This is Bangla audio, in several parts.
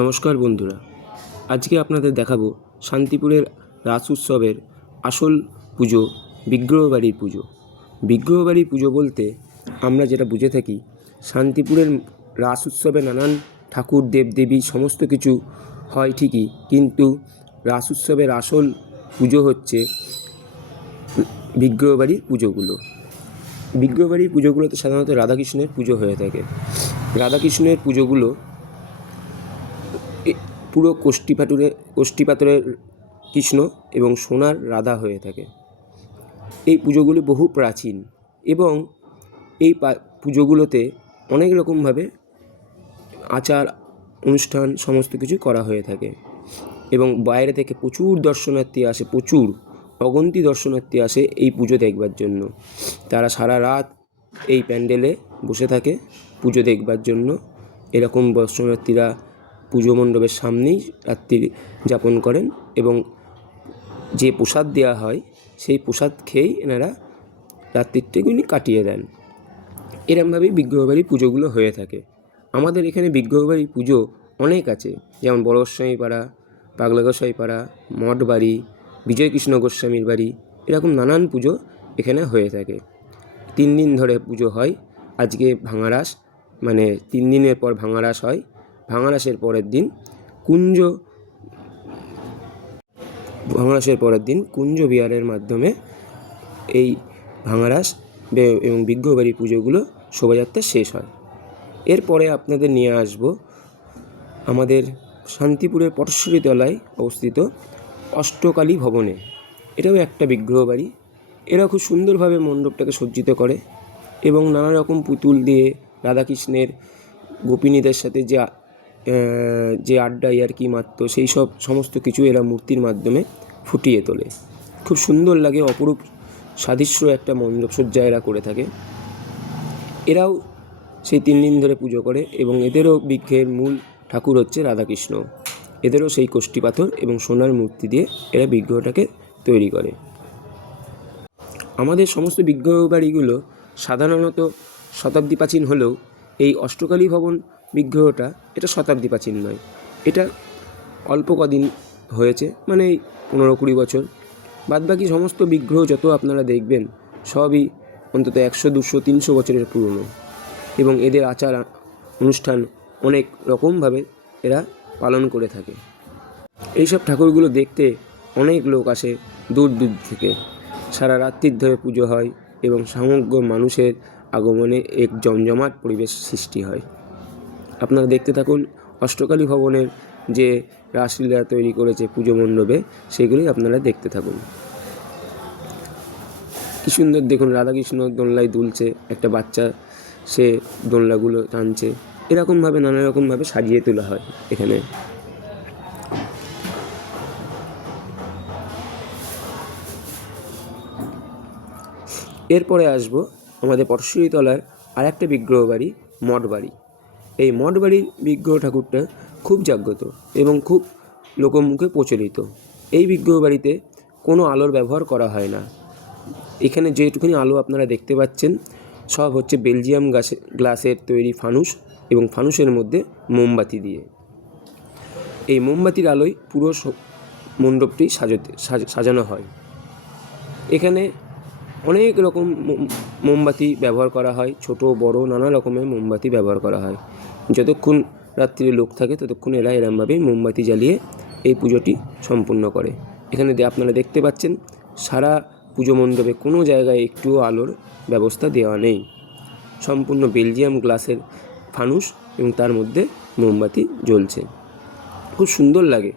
নমস্কার বন্ধুরা, আজকে আপনাদের দেখাবো শান্তিপুরের রাস উৎসবের আসল পুজো বিগ্রহবাড়ির পুজো। বিগ্রহবাড়ির পুজো বলতে আমরা যেটা বুঝে থাকি, শান্তিপুরের রাস উৎসবে নানান ঠাকুর দেবদেবী সমস্ত কিছু হয় ঠিকই, কিন্তু রাস উৎসবের আসল পুজো হচ্ছে বিগ্রহবাড়ির পুজোগুলো। বিগ্রহবাড়ির পুজোগুলোতে সাধারণত রাধাকৃষ্ণের পুজো হয়ে থাকে। রাধাকৃষ্ণের পুজোগুলো পুরো কোষ্ঠী পাথরের কৃষ্ণ এবং সোনার রাধা হয়ে থাকে। এই পুজোগুলি বহু প্রাচীন এবং এই পুজোগুলোতে অনেক রকমভাবে আচার অনুষ্ঠান সমস্ত কিছু করা হয়ে থাকে এবং বাইরে থেকে প্রচুর দর্শনার্থী আসে, প্রচুর অগন্তি দর্শনার্থী আসে এই পুজো দেখবার জন্য। তারা সারা রাত এই প্যান্ডেলে বসে থাকে পুজো দেখবার জন্য। এরকম দর্শনার্থীরা পুজো মণ্ডপের সামনেই রাত্রি যাপন করেন এবং যে প্রসাদ দেওয়া হয় সেই প্রসাদ খেয়েই এনারা রাত্রিটুকুনি কাটিয়ে দেন। এরমভাবেই বিগ্রহবাড়ি পুজোগুলো হয়ে থাকে। আমাদের এখানে বিগ্রহবাড়ি পুজো অনেক আছে, যেমন বড় গোস্বামী পাড়া, পাগলা গোসাই পাড়া, মঠবাড়ি, বিজয়কৃষ্ণ গোস্বামীর বাড়ি, এরকম নানান পুজো এখানে হয়ে থাকে। 3 দিন ধরে পুজো হয়। আজকে ভাঙারাস, মানে 3 দিনের পর ভাঙারাস হয়। ভাঙারাসের পরের দিন কুঞ্জ বিহারের মাধ্যমে এই ভাঙারাস এবং বিগ্রহবাড়ি পুজোগুলো শোভাযাত্রা শেষ হয়। এরপরে আপনাদের নিয়ে আসব আমাদের শান্তিপুরের পটশ্বরী তলায় অবস্থিত অষ্টকালী ভবনে। এটাও একটা বিগ্রহবাড়ি। এরা খুব সুন্দরভাবে মণ্ডপটাকে সজ্জিত করে এবং নানা রকম পুতুল দিয়ে রাধাকৃষ্ণের গোপিনীদের সাথে যে আড্ডাই আর কি মারত, সেই সব সমস্ত কিছু এরা মূর্তির মাধ্যমে ফুটিয়ে তোলে। খুব সুন্দর লাগে, অপরূপ সাদৃশ্য একটা মণ্ডপসজ্জা এরা করে থাকে। এরাও সেই 3 দিন ধরে পুজো করে এবং এদেরও বিগ্রহের মূল ঠাকুর হচ্ছে রাধাকৃষ্ণ। এদেরও সেই কোষ্ঠী পাথর এবং সোনার মূর্তি দিয়ে এরা বিগ্রহটাকে তৈরি করে। আমাদের সমস্ত বিগ্রহ বাড়িগুলো সাধারণত শতাব্দী প্রাচীন হলেও এই অষ্টকালী ভবন বিগ্রহটা এটা শতাব্দী প্রাচীন নয়। এটা অল্প কদিন হয়েছে, মানে 15-20 বছর। বাদবাকি সমস্ত বিগ্রহ যত আপনারা দেখবেন সবই অন্তত 100-200-300 বছরের পুরনো এবং এদের আচার অনুষ্ঠান অনেক রকমভাবে এরা পালন করে থাকে। এইসব ঠাকুরগুলো দেখতে অনেক লোক আসে দূর দূর থেকে। সারা রাত্রির ধরে পুজো হয় এবং সমগ্র মানুষের আগমনে এক জমজমাট পরিবেশ সৃষ্টি হয়। আপনারা দেখতে থাকুন অষ্টকালী ভবনের যে রাসলীলা তৈরি করেছে পুজো মণ্ডপে, সেগুলি আপনারা দেখতে থাকুন। কি সুন্দর দেখুন, রাধাকৃষ্ণ দোলনায় দুলছে, একটা বাচ্চা সে দোলনাগুলো টানছে। এরকমভাবে নানা রকমভাবে সাজিয়ে তোলা হয় এখানে। এরপরে আসবো আমাদের পটশ্বরী তলার আর একটা বিগ্রহ বাড়ি, মঠবাড়ি। এই মঠবাড়ির বিগ্রহ ঠাকুরটা খুব জাগ্রত এবং খুব লোকমুখে প্রচলিত। এই বিগ্রহ বাড়িতে কোনো আলোর ব্যবহার করা হয় না। এখানে যেটুকুনি আলো আপনারা দেখতে পাচ্ছেন সব হচ্ছে বেলজিয়াম গ্লাসের তৈরি ফানুস এবং ফানুসের মধ্যে মোমবাতি দিয়ে। এই মোমবাতির আলোয় পুরো মণ্ডপটি সাজানো হয়। এখানে অনেক রকম মোমবাতি ব্যবহার করা হয়, ছোট বড় নানা রকমের মোমবাতি ব্যবহার করা হয়। যতক্ষণ রাত্রিরে লোক থাকে ততক্ষণ এরা এরমভাবেই মোমবাতি জ্বালিয়ে এই পুজোটি সম্পূর্ণ করে। এখানে আপনারা দেখতে পাচ্ছেন সারা পুজো মণ্ডপে কোনো জায়গায় একটুও আলোর ব্যবস্থা দেওয়া নেই। সম্পূর্ণ বেলজিয়াম গ্লাসের ফানুস এবং তার মধ্যে মোমবাতি জ্বলছে, খুব সুন্দর লাগে।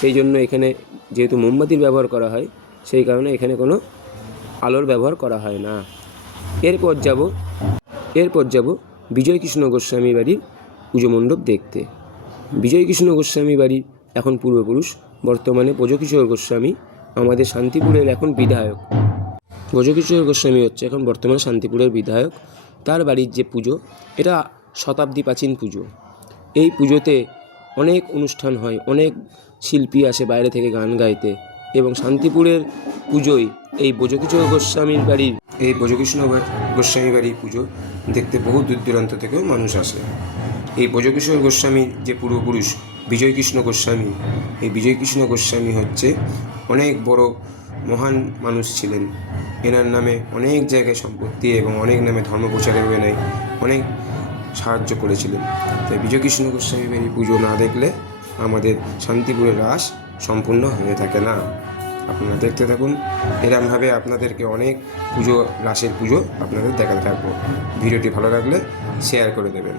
সেই জন্য এখানে যেহেতু মোমবাতির ব্যবহার করা হয়, সেই কারণে এখানে কোনো আলোর ব্যবহার করা হয় না। এরপর যাব বিজয়কৃষ্ণ গোস্বামী বাড়ির পুজো মণ্ডপ দেখতে। বিজয়কৃষ্ণ গোস্বামী বাড়ির এখন পূর্বপুরুষ, বর্তমানে ব্রজকিশোর গোস্বামী আমাদের শান্তিপুরের এখন বিধায়ক। ব্রজকিশোর গোস্বামী হচ্ছে এখন বর্তমানে শান্তিপুরের বিধায়ক। তার বাড়ির যে পুজো, এটা শতাব্দী প্রাচীন পুজো। এই পুজোতে অনেক অনুষ্ঠান হয়, অনেক শিল্পী আসে বাইরে থেকে গান গাইতে এবং শান্তিপুরের পুজোয় এই ব্রজকিশোর গোস্বামী বাড়ির পুজো দেখতে বহু দূর দূরান্ত থেকেও মানুষ আসে। এই ব্রজকিশোর গোস্বামীর যে পূর্বপুরুষ বিজয়কৃষ্ণ গোস্বামী। এই বিজয়কৃষ্ণ গোস্বামী হচ্ছে অনেক বড় মহান মানুষ ছিলেন। এনার নামে অনেক জায়গায় সম্পত্তি এবং অনেক নামে ধর্ম প্রচারের বেলায় অনেক সাহায্য করেছিলেন। তাই বিজয়কৃষ্ণ গোস্বামী বাড়ি পুজো না দেখলে আমাদের শান্তিপুরের রাস সম্পূর্ণ হয়ে থাকে না। আপনারা দেখতে থাকুন, এরমভাবে আপনাদেরকে অনেক রাসের পুজো আপনাদের দেখাতে থাকবো। ভিডিওটি ভালো লাগলে শেয়ার করে দেবেন।